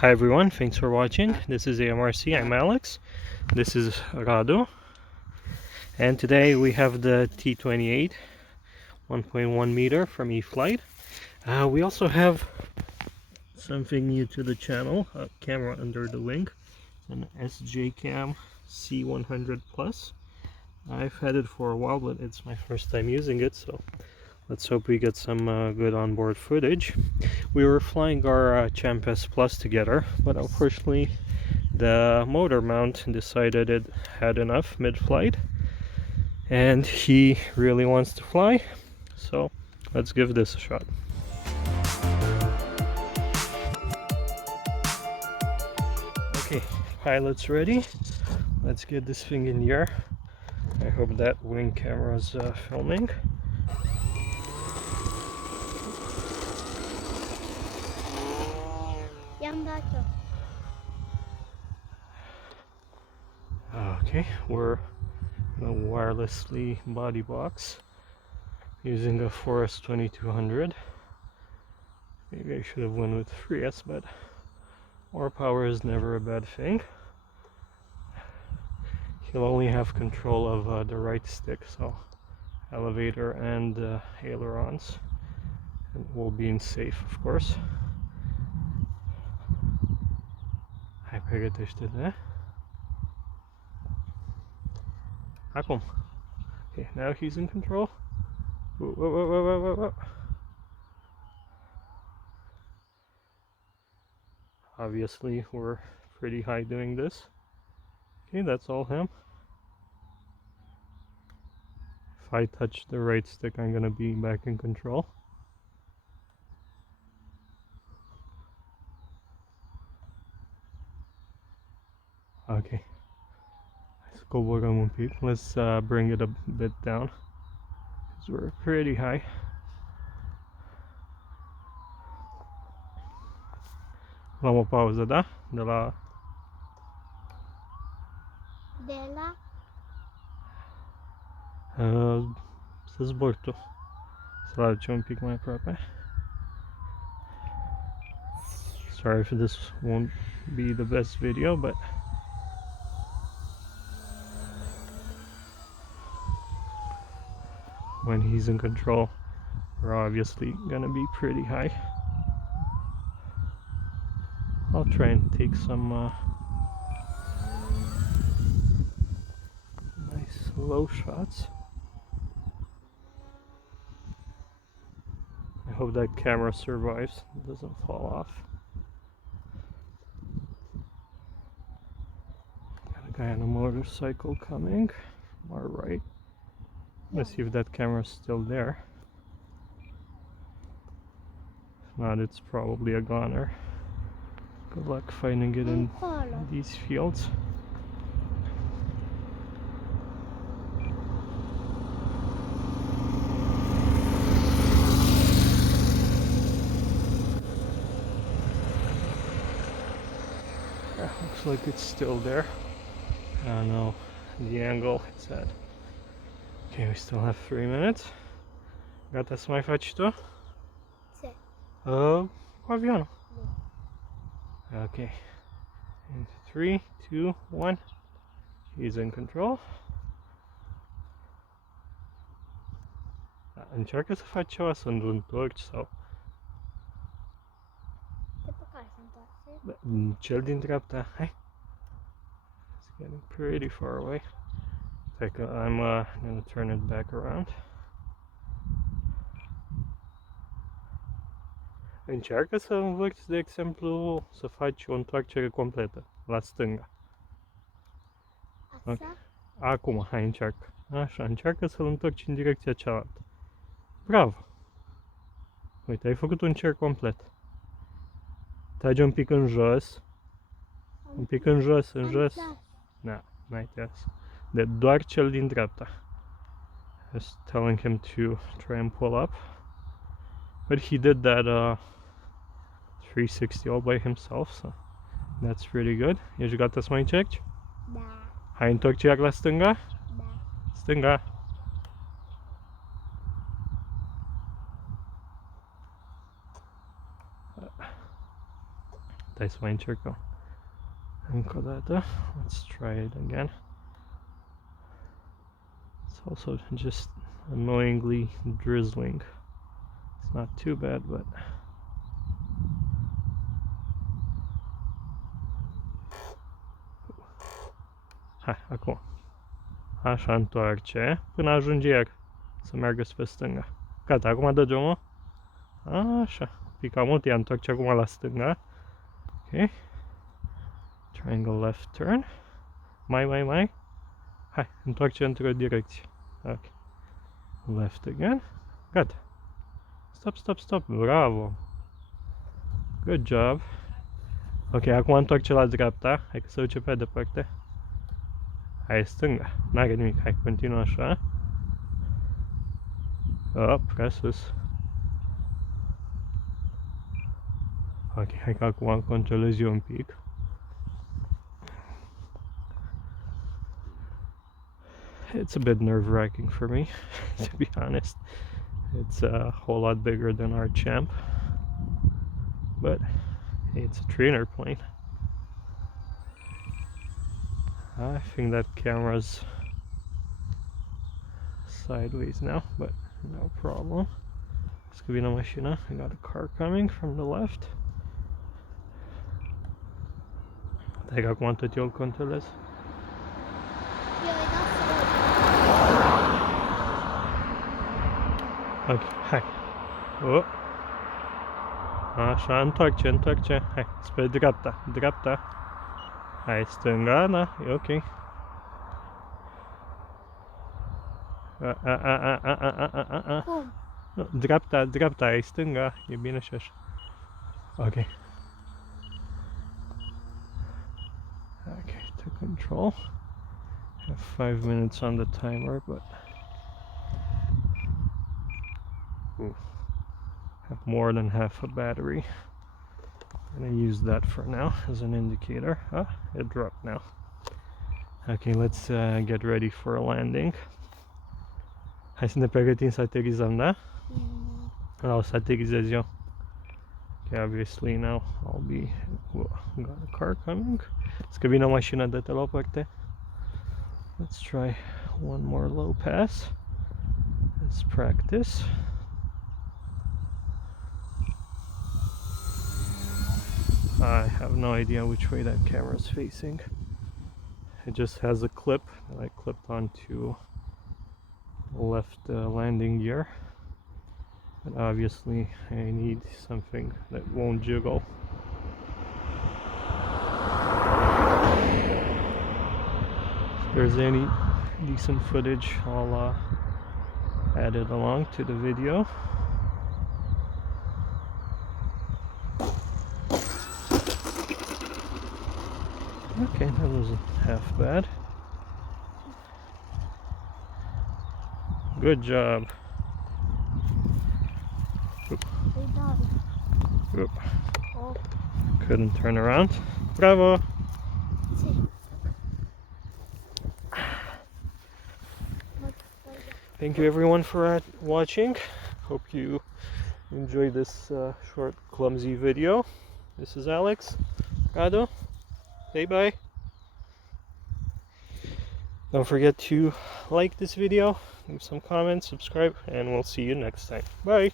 Hi everyone, thanks for watching. This is AMRC, I'm Alex. This is Radu. And today we have the T-28 1.1 meter from E-flite. We also have something new to the channel, a camera under the wing, an SJcam C100 Plus. I've had it for a while, but it's my first time using it, so let's hope we get some good onboard footage. We were flying our SJcam Plus together, but unfortunately the motor mount decided it had enough mid-flight and he really wants to fly, so let's give this a shot. Okay, pilot's ready. Let's get this thing in the air. I hope that wing camera is filming. Okay, we're in a wirelessly body box using a Forest 2200. Maybe I should have went with 3S, but more power is never a bad thing. He'll only have control of the right stick, so elevator and ailerons, and we'll be in safe, of course. Hai pregătește-te. Acum. Okay, now he's in control. Whoa, whoa, whoa, whoa, whoa, whoa. Obviously, we're pretty high doing this. Okay, that's all him. If I touch the right stick, I'm gonna be back in control. Okay. Let's bring it a bit down, because we're pretty high. Luăm o pauză, da? De la... să zbori tu. Să-l aduci un pic mai aproape. Sorry if this won't be the best video, but when he's in control, we're obviously gonna be pretty high. I'll try and take some nice low shots. I hope that camera survives, it doesn't fall off. Got a guy on a motorcycle coming from our right. Let's see if that camera's still there. If not, it's probably a goner. Good luck finding it in these fields. Yeah, looks like it's still there. I don't know the angle it's at. Okay, we still have 3 minutes. Gata să mai faci tu? Ce? Cu avionul. Okay. In 3, 2, 1. He's in control. Încearcă să faci ceva, să nu întorci sau... De pe care se întoarce? Cel din dreapta, hai. It's getting pretty far away. Like I'm gonna turn it back around. Încearcă să învârți, de exemplu, să faci o întoarcere completă la stânga. Așa? Okay. Acum, hai, încearcă. Așa, încearcă să-l întorci în direcția cealaltă. Bravo! Uite, ai făcut un cer complet. Trage un pic în jos. Un pic în jos, în jos. Da, n-ai tras. De doar cel din dreapta. Just telling him to try and pull up. But he did that 360 all by himself, so that's pretty good. Ești gata să mai încerci? Da. Hai, întorci iar la stânga? Da. Stânga. Stai să mai încercăm. Încă o dată. Let's try it again. It's also just annoyingly drizzling. It's not too bad, but hai, acum. Așa întoarce până ajunge iar să meargă spre stânga. Gata, acum dă drumul. Așa. Pica mult, ea întoarce acum la stânga. Ok. Triangle left turn. Mai. Hai, întoarce într-o direcție. Ok. Left again. Gata. Stop. Bravo. Good job. Ok, acum întoarce la dreapta. Hai că se duce pe departe. Hai, stânga. N-are nimic. Hai, continuă așa. Prea sus. Ok, hai că acum controlez eu un pic. It's a bit nerve-wracking for me, to be honest. It's a whole lot bigger than our Champ. But hey, it's a trainer plane. I think that camera's sideways now, but no problem. Let's go in a machine. I got a car coming from the left. Take a quantity of controllers. Ok, hai. Așa, întoarce. Hai, spre dreapta. Hai, stânga, da, e ok. Cum? Dreapta, ai stânga, e bine și așa. Ok. Okay, to control. I have 5 minutes on the timer, but have more than half a battery. I'm gonna use that for now as an indicator. It dropped now. Okay, let's get ready for a landing. Hai să ne pregătim să aterizăm, da? O să aterizez eu. Okay, obviously now got a car coming. Să vină o mașină, dă-te la o parte. Let's try one more low pass. Let's practice. I have no idea which way that camera is facing. It just has a clip that I clipped onto the left landing gear. But obviously I need something that won't jiggle. If there's any decent footage, I'll add it along to the video. Okay, that wasn't half bad. Good job. Oop. Couldn't turn around. Bravo! Thank you everyone for watching. Hope you enjoyed this short, clumsy video. This is Alex. Radu. Say bye. Don't forget to like this video, leave some comments, subscribe, and we'll see you next time. Bye!